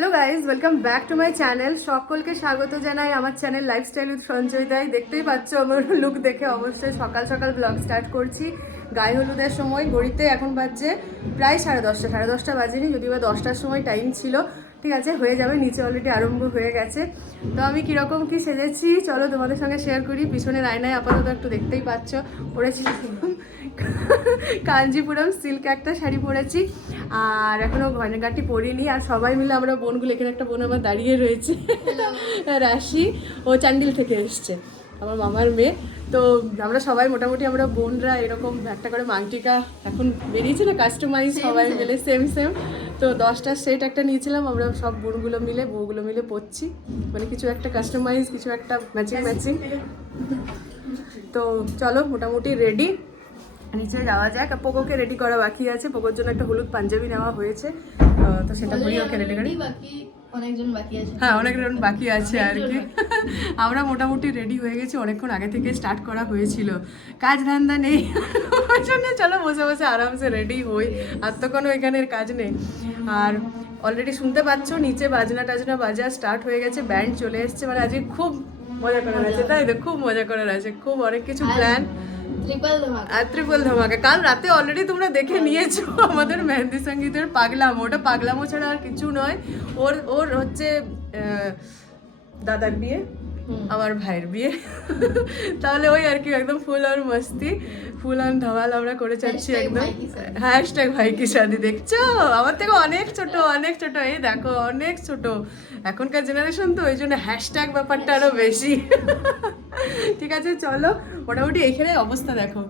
Hello guys welcome back to my channel সকলকে স্বাগত জানাই আমার চ্যানেল লাইফস্টাইল উইথ সঞ্জয় দাই। দেখতেই পাচ্ছ আমার লুক দেখে অবশ্যই সকাল সকাল ব্লগ স্টার্ট করছি। গায়ে হলুদের সময় গড়িতে এখন বাজছে প্রায় সাড়ে দশটা সাড়ে দশটা বাজেনি যদি বা দশটার সময় টাইম ছিল। ঠিক আছে, হয়ে যাবে, নিচে অলরেডি আরম্ভ হয়ে গেছে। তো আমি কীরকম কি সেজেছি, চলো তোমাদের সঙ্গে শেয়ার করি। পিছনের আয়নায় আপাতত একটু দেখতেই পাচ্ছ, পরেছি কাঞ্জিপুরম সিল্ক একটা শাড়ি পরেছি। আর এখনও গয়নাগাটি পরিনি আর সবাই মিলে আমরা বোনগুলো এখানে একটা বোন আমার দাঁড়িয়ে রয়েছে রাশি ও চান্ডিল থেকে এসছে আমার মামার মেয়ে। তো আমরা সবাই মোটামুটি আমরা বোনরা এরকম একটা করে মাংটিকা এখন বেরিয়েছে না কাস্টমাইজ সবাই মিলে সেম সেম তো দশটা সেট একটা নিয়েছিলাম আমরা সব বোনগুলো মিলে বউগুলো মিলে পরছি মানে কিছু একটা কাস্টমাইজ কিছু একটা ম্যাচিং ম্যাচিং তো চলো মোটামুটি রেডি নিচে যাওয়া যাক। পোকোকে রেডি করা বাকি আছে। পোকোর জন্য একটা হলুদ পাঞ্জাবি নেওয়া হয়েছে। তো সেটা করি ওকে রেডি করি। অনেকজন বাকি আছে। হ্যাঁ অনেক জন বাকি আছে আর কি। আমরা মোটামুটি রেডি হয়ে গেছি। অনেকক্ষণ আগে থেকে স্টার্ট করা হয়েছিল। কাজ ধান্দা নেই। ওই জন্য চলো বসে বসে আরামসে রেডি হই। আর তো কোনো এখানের কাজ নেই। আর অলরেডি শুনতে পাচ্ছ নিচে বাজনা টাজনা বাজা স্টার্ট হয়ে গেছে। ব্যান্ড চলে এসছে। মানে আজকে খুব মজা করার আছে। তাই তো? খুব মজা করার আছে। খুব অনেক কিছু প্ল্যান আর ত্রিপল ধামাকা কাল রাতে অলরেডি তোমরা দেখে নিয়েছো আমাদের মেহেন্দি সঙ্গীতের পাগলামো। ওটা পাগলামো ছাড়া আর কিছু নয়। ওর ওর হচ্ছে দাদার বিয়ে আমার ভাইয়ের বিয়ে। তাহলে ওই আর কি একদম ফুল আর মস্তি। ফুল আর ধামাল আমরা করে চাচ্ছি একদম। হ্যাশট্যাগ ভাই কি শাদি দেখছ? আমার থেকে অনেক ছোট অনেক ছোট। এই দেখো অনেক ছোট। এখনকার জেনারেশন তো ওই জন্য হ্যাশট্যাগ ব্যাপারটা আরও বেশি। ঠিক আছে, চলো। মোটামুটি এইখানে অবস্থা দেখো।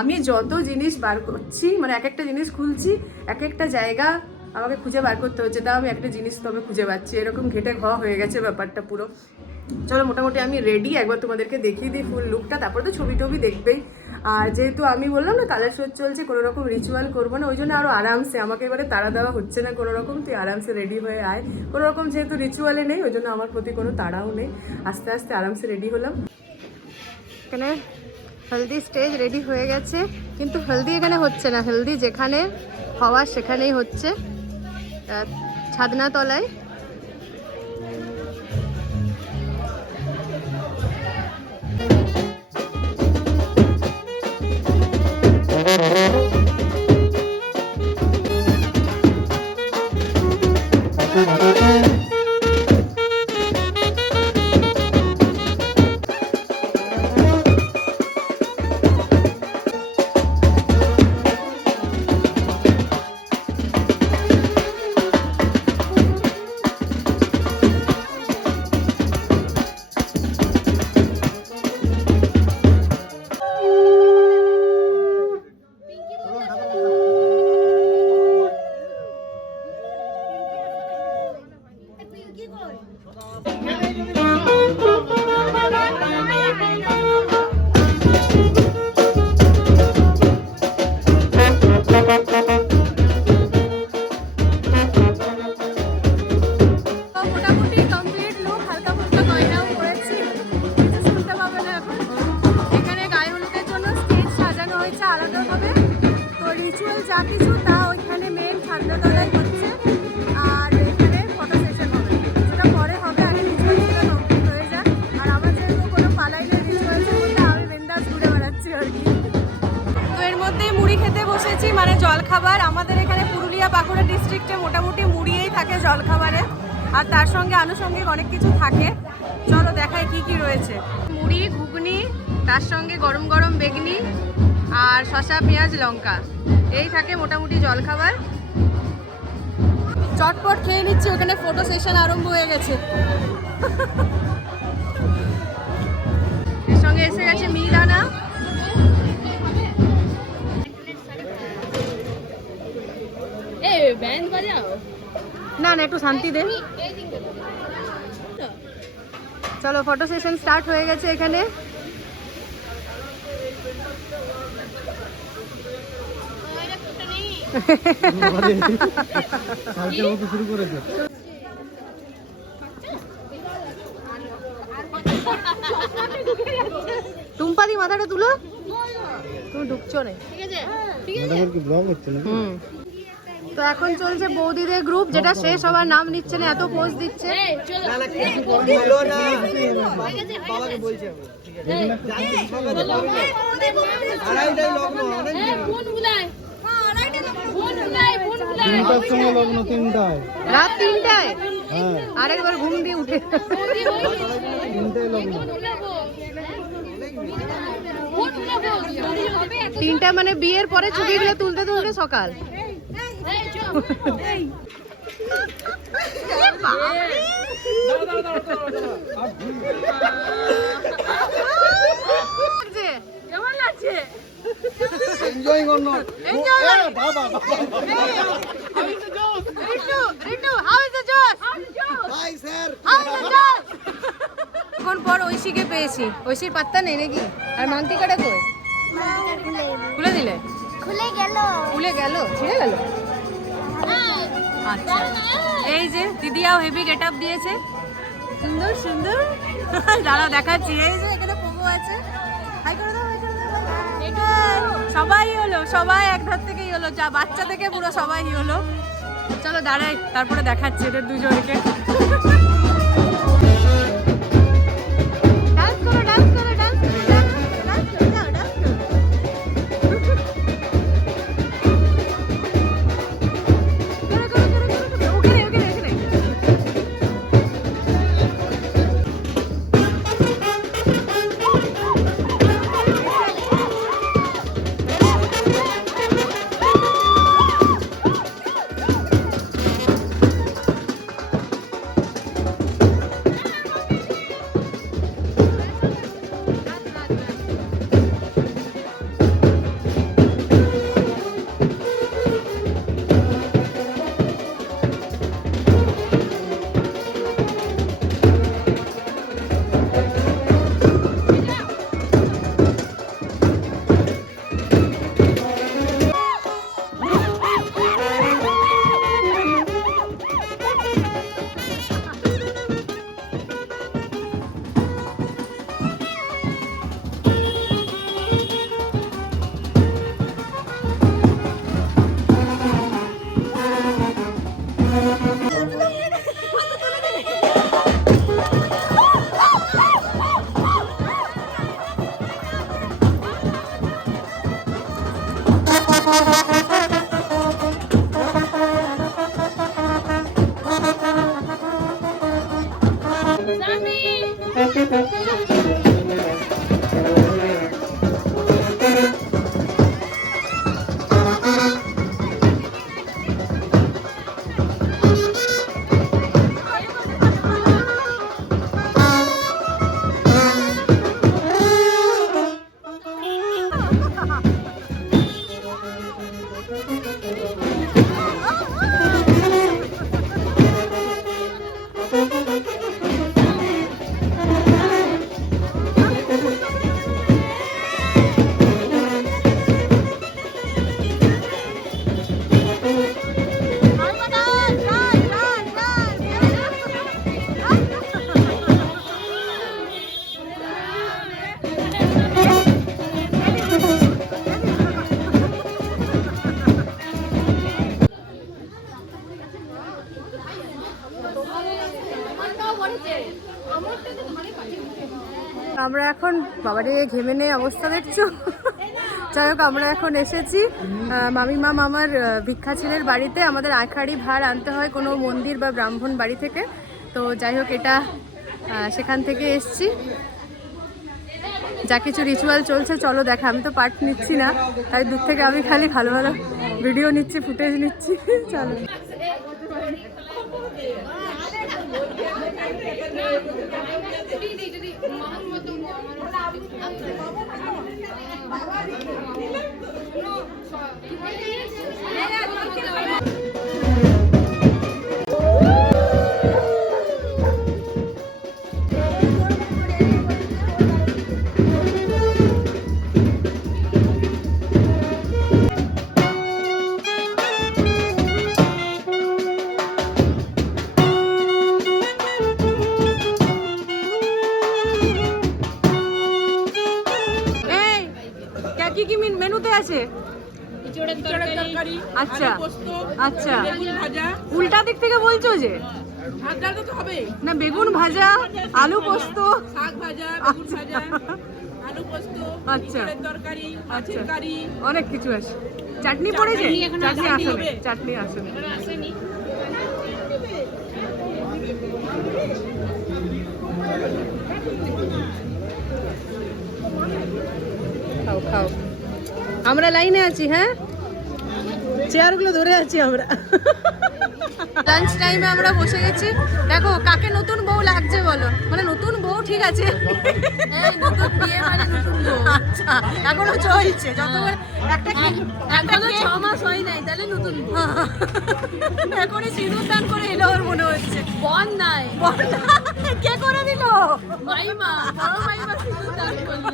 আমি যত জিনিস বার করছি মানে এক একটা জিনিস খুলছি, এক একটা জায়গা আমাকে খুঁজে বার করতে হচ্ছে। তাও আমি একটা জিনিস তবে খুঁজে পাচ্ছি। এরকম ঘেটে ঘ হয়ে গেছে ব্যাপারটা পুরো। চলো, মোটামুটি আমি রেডি একবার তোমাদেরকে দেখিয়ে দিই ফুল লুকটা তারপরে তো ছবি টবি দেখবেই। আর যেহেতু আমি বললাম না কালার শো চলছে, কোনো রকম রিচুয়াল করব না, ওই জন্য আরও আরামসে। আমাকে এবারে তাড়া দেওয়া হচ্ছে না কোনো রকম। তুই আরামসে রেডি হয়ে আয়। কোনো রকম যেহেতু রিচুয়ালে নেই, ওই জন্য আমার প্রতি কোনো তাড়াও নেই। আস্তে আস্তে আরামসে রেডি হলাম। এখানে হলদি স্টেজ রেডি হয়ে গেছে। কিন্তু হলদি এখানে হচ্ছে না। হলদি যেখানে হওয়া সেখানেই হচ্ছে। আহ, পুরুলিয়া বাঁকুড়া ডিস্ট্রিক্টে মোটামুটি মুড়িয়েই থাকে জলখাবারে। আর তার সঙ্গে আনুষঙ্গিক অনেক কিছু থাকে। চলো দেখায় কি কি রয়েছে। মুড়ি, ঘুগনি, তার সঙ্গে গরম গরম বেগনি আর শসা, পেঁয়াজ, লঙ্কা। এই থাকে মোটামুটি জলখাবার। চটপট খেয়ে নিচ্ছি, ওখানে ফটো সেশন আরম্ভ হয়ে গেছে। এর সঙ্গে এসে গেছে মিহিদানা এ ব্যান্ড বাজাও না না একটু শান্তি দে। চলো ফটো সেশন স্টার্ট হয়ে গেছে এখানে। টুম্পাদি মাথাটা তুলো। তুমি ঢুকছো না। ঠিক আছে ঠিক আছে। হুম। তো এখন চলছে বৌদিদের গ্রুপ যেটা শেষ সবার নাম নিচ্ছে না এত পোজ দিচ্ছে। রাত তিনটায়? হ্যাঁ। আরেকবার ঘুম দিয়ে উঠে। তিনটা মানে বিয়ের পরে ছবিগুলো তুলতে তুলতে সকাল। পর ঐশীকে পেয়েছি। ঐশীর পাত্তা নেই নাকি? আর মান্তিকাটা কই? খুলে দিলে। খুলে গেল। খুলে গেল? ছিঁড়ে গেল? আচ্ছা এই যে দিদিয়াও হেভি গেট আপ দিয়েছে। সুন্দর সুন্দর। দাঁড়াও দেখাচ্ছি। এই যে এখানে প্রভু আছে। হাই করে দাও হাই করে দাও সবাই হলো সবাই এক ধার থেকেই হলো। যা বাচ্চা থেকে পুরো সবাই হলো। চলো দাঁড়াই তারপরে দেখাচ্ছি এদের দুজনকে। Música এখন বাবারে ঘেমে নেই অবস্থা দেখছ যাই হোক আমরা এখন এসেছি আহ, মামিমা মামার ভিক্ষা ছেলের বাড়িতে আমাদের আখাড়ি ভার আনতে হয় কোনো মন্দির বা ব্রাহ্মণ বাড়ি থেকে তো যাই হোক এটা সেখান থেকে এসছি যা কিছু রিচুয়াল চলছে চলো দেখা আমি তো পার্ট নিচ্ছি না তাই দূর থেকে আমি খালি ভালো ভালো ভিডিও নিচ্ছি ফুটেজ নিচ্ছি চলো কে- আচ্ছা। আচ্ছা। বেগুন ভাজা। উল্টা দিক থেকে বলছো যে? না বেগুন ভাজা আলু পোস্ত। শাক ভাজা বেগুন ভাজা আলু পোস্ত আচ্ছা। তরকারি আচ্ছা। কারি। অনেক কিছু আছে। চাটনি পড়েছে? চাটনি এখনও চাটনি আসেনি। খাও খাও। আমরা লাইনে আছি হ্যাঁ? চেয়ারগুলো ধরে আছি আমরা। লাঞ্চ টাইমে আমরা বসে গেছি। দেখো কাকে নতুন বউ লাগছে বলো? মানে নতুন বউ ঠিক আছে। আচ্ছা এখনও চলছে। যতবার একটা এখনও ছ মাস হয় নাই তাহলে নতুন এখনই সিঁদুর দান করে এলো ওর মনে হচ্ছে। বন নাই বল না, কে করে দিল? মাইমা বড় মাইমা সিঁদুর দান করল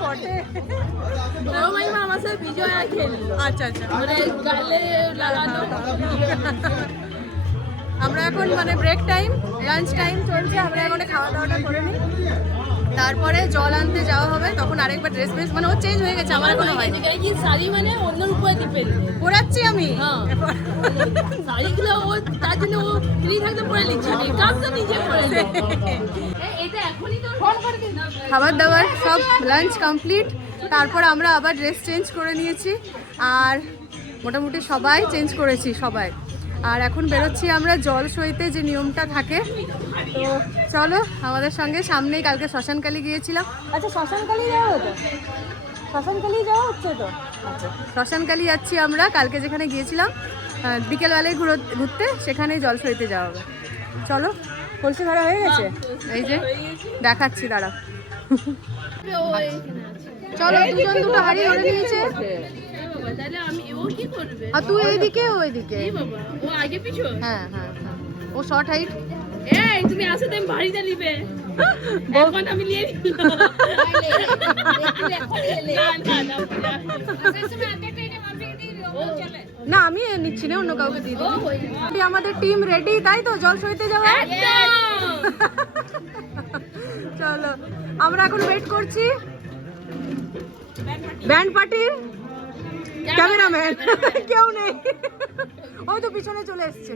বটে। বড় মাইমা আমার সাথে বিজয়া খেললো। আচ্ছা আচ্ছা। মানে গালে লাগালো। আমরা এখন মানে ব্রেক টাইম লাঞ্চ টাইম চলছে আমরা এখন খাওয়া দাওয়াটা করে নিই। তারপরে জল আনতে যাওয়া হবে তখন আরেকবার ড্রেস ফ্রেস মানে ও চেঞ্জ হয়ে গেছে আমার এখনও হয়নি। কি শাড়ি মানে অন্য উপরে ডিপেন্ড পড়াচ্ছি আমি। হ্যাঁ। শাড়িগুলো ও তার জন্য ও ফ্রি থাকতে পরে মেকআপ তো নিজে দিন। খাবার দাবার সব লাঞ্চ কমপ্লিট তারপর আমরা আবার ড্রেস চেঞ্জ করে নিয়েছি। আর মোটামুটি সবাই চেঞ্জ করেছি সবাই। আর এখন বেরোচ্ছি আমরা জল সইতে যে নিয়মটা থাকে। তো চলো আমাদের সঙ্গে সামনেই কালকে শ্মশানকালী গিয়েছিলাম। আচ্ছা শ্মশানকালী যাওয়া হতো? শ্মশানকালী যাওয়া হচ্ছে তো? আচ্ছা শ্মশানকালী যাচ্ছি আমরা কালকে যেখানে গিয়েছিলাম বিকেলবেলায় ঘুরো ঘুরতে সেখানেই জল সইতে যাওয়া হবে। চলো কলসি ধরা হয়ে গেছে? এই যে দেখাচ্ছি দাঁড়া। চলো দুজন দুটো হাড়ি ধরে নিয়েছে। করবে? আর তুই এইদিকে ও এইদিকে এই বাবা? ও আগে পিছু? হ্যাঁ হ্যাঁ হ্যাঁ। ও শর্ট হাইট এই তুমি আসো তুমি বাড়িতে নিবে। এখন আমি নিয়ে নিলাম। না আমি নিচ্ছি না অন্য কাউকে দিয়ে এই আমাদের টিম রেডি তাই তো? জল সইতে যাওয়া? চলো আমরা এখন ওয়েট করছি। ব্যান্ড পার্টির ক্যামেরাম্যান। কেউ নেই। ওই তো পিছনে চলে এসছে।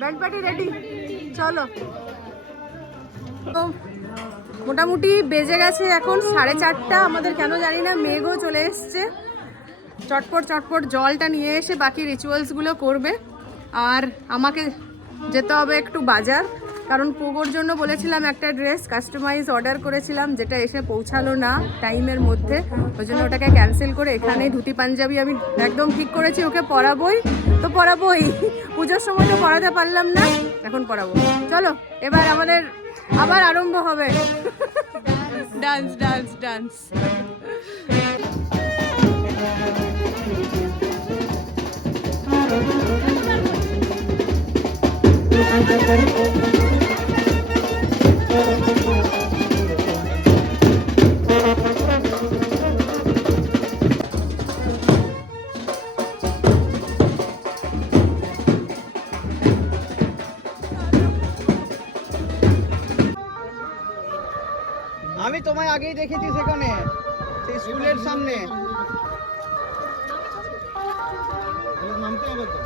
ব্যান্ড পার্টি রেডি চলো। মোটামুটি বেজে গেছে এখন সাড়ে চারটা। আমাদের কেন জানি না, মেঘও চলে এসছে। চটপট চটপট জলটা নিয়ে এসে বাকি রিচুয়ালসগুলো করবে। আর আমাকে যেতে হবে একটু বাজার। কারণ পোগোর জন্য বলেছিলাম একটা ড্রেস কাস্টমাইজ অর্ডার করেছিলাম যেটা এসে পৌঁছালো না টাইমের মধ্যে। ওই জন্য ওটাকে ক্যান্সেল করে এখানেই ধুতি পাঞ্জাবি আমি একদম ঠিক করেছি ওকে পরাবোই তো পরাবোই। পুজোর সময় তো পরাতে পারলাম না এখন পরাবো। চলো এবার আমাদের আবার আরম্ভ হবে। ডান্স ডান্স ডান্স আমি তোমায় আগেই দেখেছি সেখানে সেই স্কুলের সামনে। নামতে হবে তো?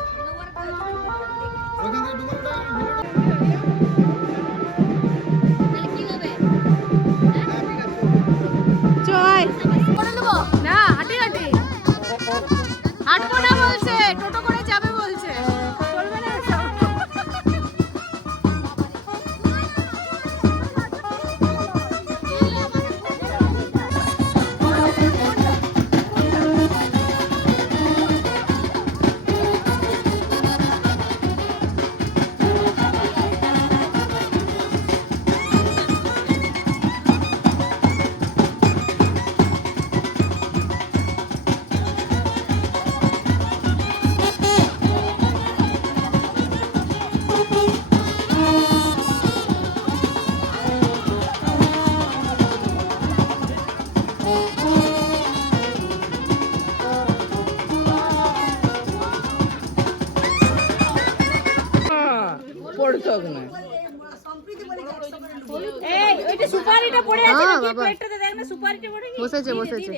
বসেছে বসেছে।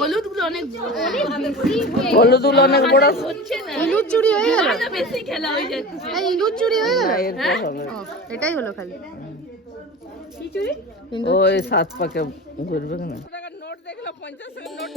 হলুদগুলো অনেক হলুদগুলো অনেক বড়। না। ইঁদুর চুরি হয়ে গেল? বেশি খেলা হয়ে যাচ্ছে। ইঁদুর চুরি হয়ে গেল? হবে। এটাই হলো খালি। ওই সাত পাকে ঘুরবে না? নোট দেখল পঞ্চাশ নোট